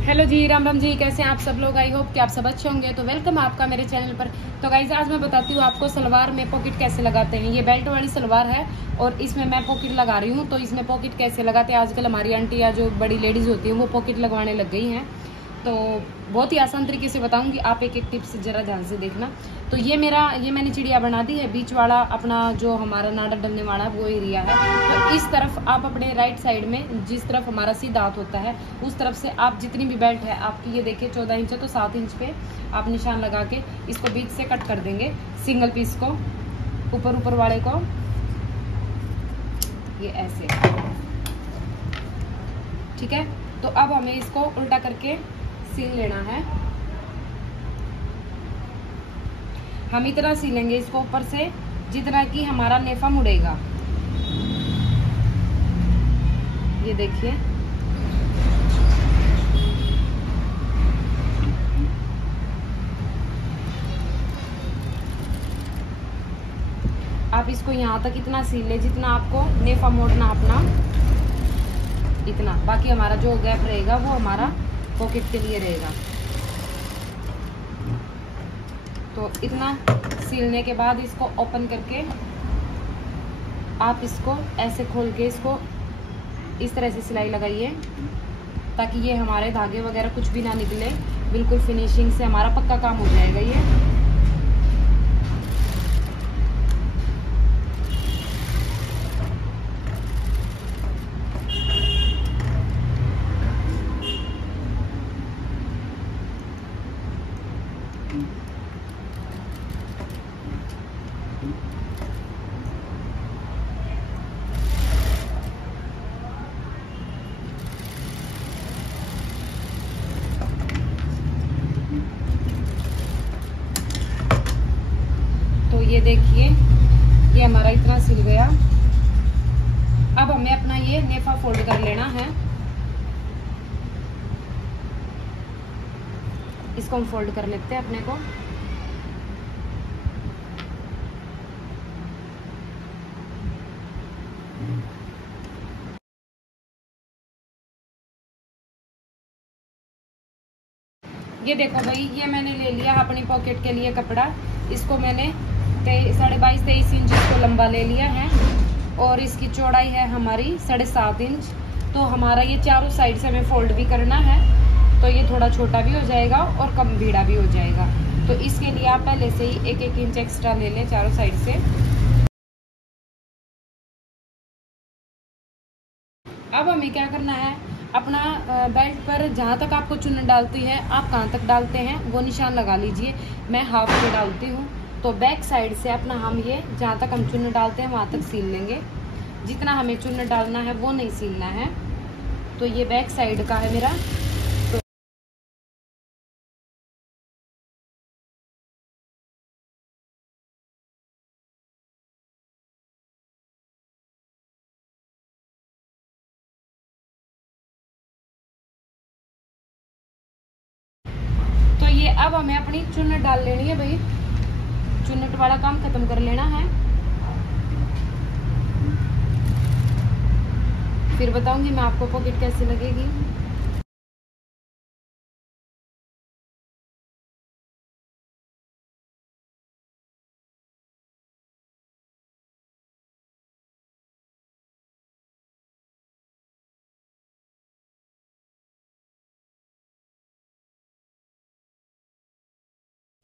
Hello जी, राम राम जी। कैसे हैं आप सब लोग? आई होप कि आप सब अच्छे होंगे। तो वेलकम आपका मेरे चैनल पर। तो गाइज आज मैं बताती हूँ आपको सलवार में पॉकेट कैसे लगाते हैं। ये बेल्ट वाली सलवार है और इसमें मैं पॉकेट लगा रही हूँ। तो इसमें पॉकेट कैसे लगाते हैं, आजकल हमारी आंटी या जो बड़ी लेडीज होती हैं वो पॉकेट लगवाने लग गई हैं। तो बहुत ही आसान तरीके से बताऊंगी, आप एक एक टिप्स जरा ध्यान से देखना। तो ये मैंने चिड़िया बना दी है। बीच वाला अपना जो हमारा नाड़ा डलने वाला है वो एरिया है। तो इस तरफ आप अपने राइट साइड में, जिस तरफ हमारा सीधा हाथ होता है उस तरफ से आप जितनी भी बेल्ट है आपकी, ये देखिए 14 इंच है तो 7 इंच पे आप निशान लगा के इसको बीच से कट कर देंगे। सिंगल पीस को ऊपर वाले को ये ऐसे, ठीक है। तो अब हमें इसको उल्टा करके सील लेना है। हम इतना सीलेंगे इसको ऊपर से जितना कि हमारा नेफा मुड़ेगा। ये देखिए, आप इसको यहाँ तक इतना सील ले जितना आपको नेफा मोड़ना अपना, इतना। बाकी हमारा जो गैप रहेगा वो हमारा पॉकेट के लिए रहेगा। तो इतना सीलने के बाद इसको ओपन करके आप इसको ऐसे खोल के इसको इस तरह से सिलाई लगाइए ताकि ये हमारे धागे वगैरह कुछ भी ना निकले। बिल्कुल फिनिशिंग से हमारा पक्का काम हो जाएगा ये। ये देखिए, ये हमारा इतना सिल गया। अब हमें अपना ये नेफा फोल्ड कर लेना है। इसको हम फोल्ड कर लेते हैं अपने को। ये देखो भाई, ये मैंने ले लिया अपनी पॉकेट के लिए कपड़ा। इसको मैंने 22-23 इंच इसको लंबा ले लिया है और इसकी चौड़ाई है हमारी 7.5 इंच। तो हमारा ये चारों साइड से हमें फोल्ड भी करना है, तो ये थोड़ा छोटा भी हो जाएगा और कम भीड़ा भी हो जाएगा। तो इसके लिए आप पहले से ही 1-1 इंच एक्स्ट्रा ले लें चारों साइड से। अब हमें क्या करना है, अपना बेल्ट पर जहाँ तक आपको चुन्नी डालती है आप कहाँ तक डालते हैं वो निशान लगा लीजिए। मैं हाफ पे डालती हूँ। तो बैक साइड से अपना हम ये जहाँ तक हम चुन्नी डालते हैं वहाँ तक सील लेंगे। जितना हमें चुन्नी डालना है वो नहीं सीलना है। तो ये बैक साइड का है मेरा। तो ये अब हमें अपनी चुन्नट डाल लेनी है भाई। चुन्नट वाला काम खत्म कर लेना है। फिर बताऊंगी मैं आपको पॉकेट कैसे लगेगी।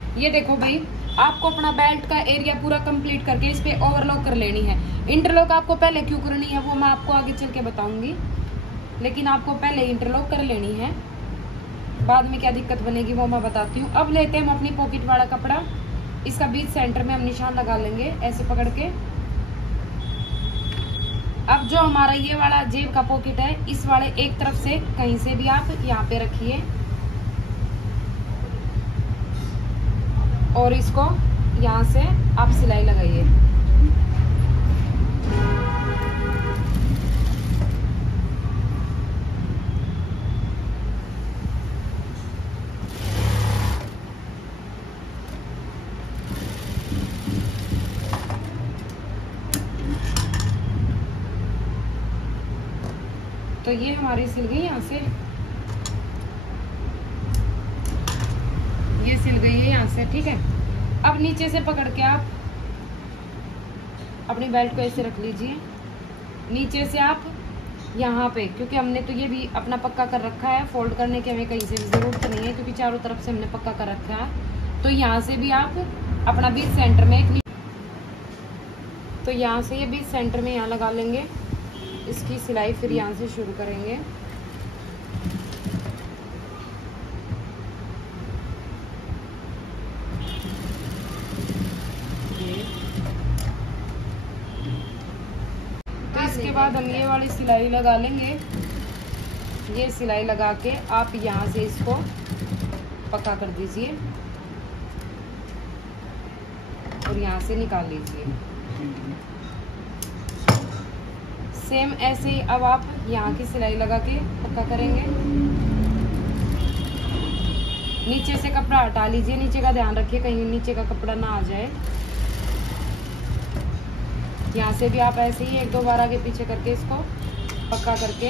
ये देखो भाई, आपको अपना बेल्ट का एरिया पूरा कंप्लीट करके इस पे ओवरलॉक कर लेनी है। इंटरलॉक आपको पहले क्यों करनी है वो मैं आपको आगे चल के बताऊंगी, लेकिन आपको पहले इंटरलॉक कर लेनी है। बाद में क्या दिक्कत बनेगी वो मैं बताती हूँ। अब लेते हैं हम अपनी पॉकेट वाला कपड़ा। इसका बीच सेंटर में हम निशान लगा लेंगे ऐसे पकड़ के। अब जो हमारा ये वाला जेब का पॉकेट है, इस वाले एक तरफ से कहीं से भी आप यहाँ पे रखिए और इसको यहाँ से आप सिलाई लगाइए। तो ये हमारी सिल गई यहाँ से। यहाँ से, ठीक है। अब नीचे से पकड़ के आप अपनी बेल्ट को ऐसे रख लीजिए। नीचे से आप यहाँ पे, क्योंकि हमने तो ये भी अपना पक्का कर रखा है, फोल्ड करने की हमें कहीं से भी जरूरत नहीं है, क्योंकि चारों तरफ से हमने पक्का कर रखा है। तो यहाँ से भी आप अपना बीच सेंटर में एक, तो यहाँ से ये बीच सेंटर में यहाँ लगा लेंगे इसकी सिलाई। फिर यहाँ से शुरू करेंगे। तो इसके बाद हम ये वाली सिलाई लगा लेंगे। ये सिलाई लगा के आप यहाँ से इसको पक्का कर दीजिए और यहाँ से निकाल लीजिए। सेम ऐसे ही अब आप यहाँ की सिलाई लगा के पक्का करेंगे। नीचे से कपड़ा हटा लीजिए, नीचे का ध्यान रखिए कहीं नीचे का कपड़ा ना आ जाए। यहाँ से भी आप ऐसे ही 1-2 बार आगे पीछे करके इसको पक्का करके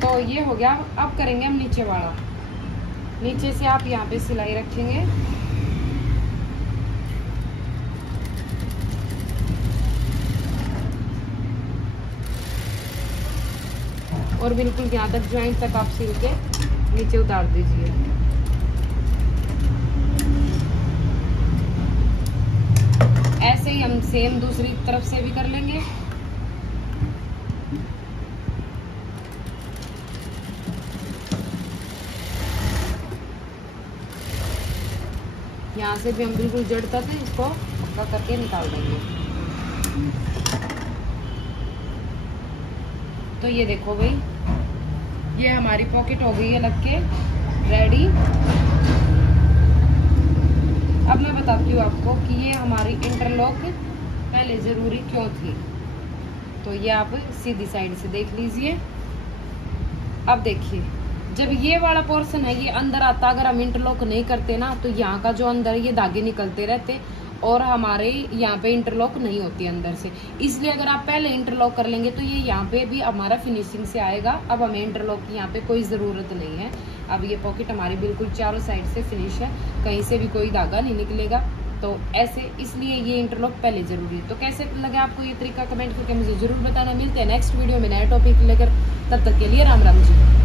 तो ये हो गया। अब करेंगे हम नीचे वाला। नीचे से आप यहाँ पे सिलाई रखेंगे और बिल्कुल यहाँ तक ज्वाइंट तक आप सिल के नीचे उतार दीजिए। ऐसे ही हम सेम दूसरी तरफ से भी कर लेंगे। यहाँ से भी हम बिल्कुल जड़ तक इसको पक्का करके निकाल देंगे। तो ये देखो भाई, ये हमारी पॉकेट हो गई है लग के रेडी। अब मैं बताती हूँ आपको कि ये हमारी इंटरलॉक पहले जरूरी क्यों थी। तो ये आप सीधी साइड से देख लीजिए। अब देखिए, जब ये वाला पोर्शन है ये अंदर आता, अगर हम इंटरलॉक नहीं करते ना तो यहाँ का जो अंदर ये धागे निकलते रहते और हमारे यहाँ पे इंटरलॉक नहीं होती अंदर से। इसलिए अगर आप पहले इंटरलॉक कर लेंगे तो ये यहाँ पे भी हमारा फिनिशिंग से आएगा। अब हमें इंटरलॉक की यहाँ पे कोई ज़रूरत नहीं है। अब ये पॉकेट हमारी बिल्कुल चारों साइड से फिनिश है, कहीं से भी कोई धागा नहीं निकलेगा। तो ऐसे इसलिए ये इंटरलॉक पहले जरूरी है। तो कैसे लगे आपको ये तरीका कमेंट करके मुझे जरूर बताना। मिलते हैं नेक्स्ट वीडियो में नया टॉपिक लेकर, तब तक के लिए राम राम जी।